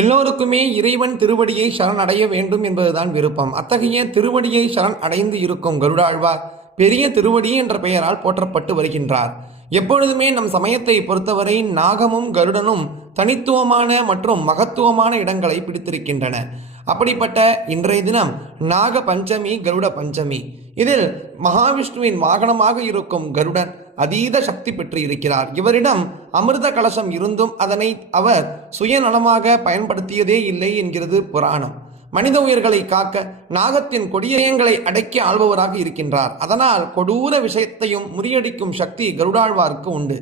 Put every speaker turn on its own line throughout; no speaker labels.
எல்லோருக்குமே இறைவன் திருவடியை சரண் அடைய வேண்டும் என்பதுதான் விருப்பம். அத்தகைய திருவடியை சரண் அடைந்து இருக்கும் கருடாழ்வார் பெரிய திருவடி என்ற பெயரால் போற்றப்பட்டு வருகின்றார். எப்பொழுதுமே நம் சமயத்தை பொறுத்தவரை நாகமும் கருடனும் தனித்துவமான மற்றும் மகத்துவமான இடங்களை பிடித்திருக்கின்றன. அப்படிப்பட்ட இன்றைய தினம் நாக பஞ்சமி கருட பஞ்சமி இதில் மகாவிஷ்ணுவின் வாகனமாக இருக்கும் கருடன் அதீத சக்தி பெற்று இருக்கிறார். இவரிடம் அமிர்த கலசம் இருந்தும் அதனை அவர் சுயநலமாக பயன்படுத்தியதே இல்லை என்கிறது புராணம். மனித உயிர்களை காக்க நாகத்தின் கொடியங்களை அடக்கி ஆள்பவராக இருக்கின்றார். அதனால் கொடூர விஷயத்தையும் முறியடிக்கும் சக்தி கருடாழ்வாருக்கு உண்டு.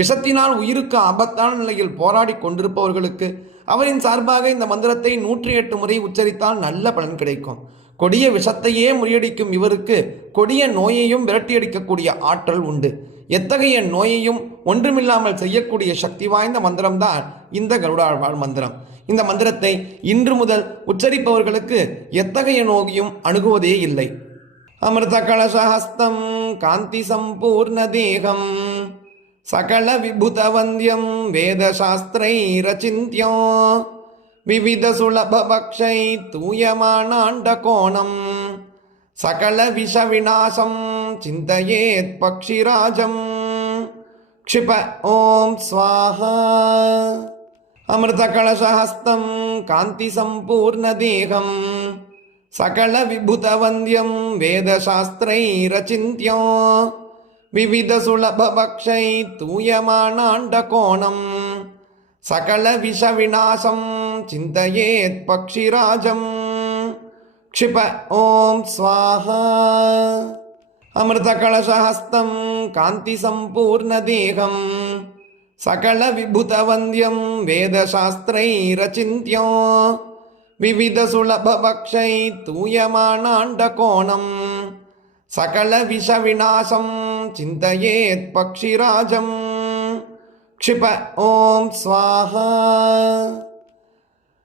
விஷத்தினால் உயிருக்கு ஆபத்தான நிலையில் போராடி கொண்டிருப்பவர்களுக்கு அவரின் சார்பாக இந்த மந்திரத்தை நூற்றி எட்டு முறை உச்சரித்தால் நல்ல பலன் கிடைக்கும். கொடிய விஷத்தையே முறியடிக்கும் இவருக்கு கொடிய நோயையும் விரட்டியடிக்கக்கூடிய ஆற்றல் உண்டு. எத்தகைய நோயையும் ஒன்றுமில்லாமல் செய்யக்கூடிய சக்தி வாய்ந்த மந்திரம்தான் இந்த கருடாழ்வாள் மந்திரம். இந்த மந்திரத்தை இன்று முதல் உச்சரிப்பவர்களுக்கு எத்தகைய நோயும் அணுகுவதே இல்லை. அமிர்த கலசஹஸ்தம் காந்தி சம்பூர்ண தேகம் சகல விபுத வந்தியம் வேதசாஸ்திரை ரச்சிந்தியம் விவித சுலப பக்ஷை தூயமானாண்ட கோணம் சகல விஷ விநாசம் சிந்தையேத் பக்ஷிராஜம் क्षिप ॐ स्वाहा अमृतकलशहस्तं कान्तिसम्पूर्णदेहं सकलविभुतवन्द्यं वेदशास्त्रैरचिन्त्य विविधसुलभभक्षै तूयमानाण्डकोणं सकलविषविनाशं चिन्तयेत् पक्षिराजं क्षिप ॐ स्वाहा अमृतकलशहस्तं कान्तिसम्पूर्णदेहं सकलविभुतवन्द्यं वेदशास्त्रैरचिन्त्य विविधसुलभभक्षै तूयमानाण्डकोणं सकलविषविनाशं चिन्तयेत् पक्षिराजं க்ஷிப ஓம் ஸ்வாஹா.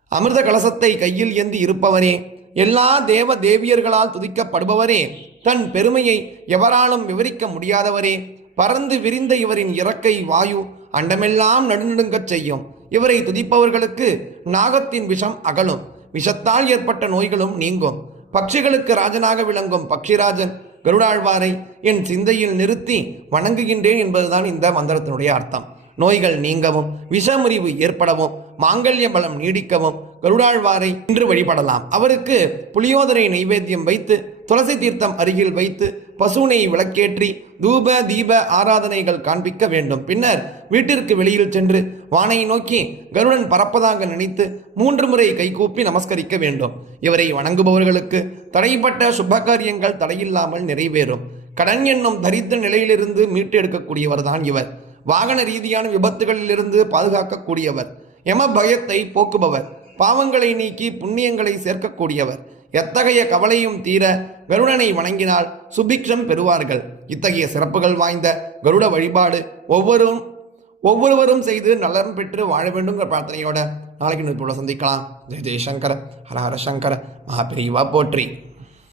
அமிர்த கலசத்தை கையில் ஏந்தி இருப்பவரே எல்லா தேவ தேவியர்களால் துதிக்கப்படுபவரே தன் பெருமையை எவராலும் விவரிக்க முடியாதவரே பறந்து விரிந்த இவரின் இறக்கை வாயு அண்டமெல்லாம் நடுநடுங்கச் செய்யும். இவரை துதிப்பவர்களுக்கு நாகத்தின் விஷம் அகலும். விஷத்தால் ஏற்பட்ட நோய்களும் நீங்கும். பக்ஷிகளுக்கு ராஜனாக விளங்கும் பக்ஷிராஜன் கருடாழ்வாரை என் சிந்தையில் நிறுத்தி வணங்குகின்றேன் என்பதுதான் இந்த மந்திரத்தினுடைய அர்த்தம். நோய்கள் நீங்கவும் விஷமுறிவு ஏற்படவும் மாங்கல்ய பலம் நீடிக்கவும் கருடாழ்வாரை இன்று வழிபடலாம். அவருக்கு புளியோதரை நைவேத்தியம் வைத்து துளசி தீர்த்தம் அருகில் வைத்து பசுனை விளக்கேற்றி தூப தீப ஆராதனைகள் காண்பிக்க வேண்டும். பின்னர் வீட்டிற்கு வெளியில் சென்று வானை நோக்கி கருடன் பறப்பதாக நினைத்து மூன்று முறை கைகூப்பி நமஸ்கரிக்க வேண்டும். இவரை வணங்குபவர்களுக்கு தடைப்பட்ட சுபகாரியங்கள் தடையில்லாமல் நிறைவேறும். கடன் என்னும் தரித்த நிலையிலிருந்து மீட்டு எடுக்கக்கூடியவர்தான் இவர். வாகன ரீதியான விபத்துகளிலிருந்து பாதுகாக்கக்கூடியவர். எம பயத்தை போக்குபவர். பாவங்களை நீக்கி புண்ணியங்களை சேர்க்கக்கூடியவர். எத்தகைய கவலையும் தீர கருடனை வணங்கினால் சுபிக்ஷம் பெறுவார்கள். இத்தகைய சிறப்புகள் வாய்ந்த கருட வழிபாடு ஒவ்வொரும் ஒவ்வொருவரும் செய்து நலன் பெற்று வாழ வேண்டுங்கிற பிரார்த்தனையோட நாளைக்கு போல சந்திக்கலாம். ஜெய் ஜெய்சங்கர ஹரஹர சங்கர மகாபிரிவா போற்றி.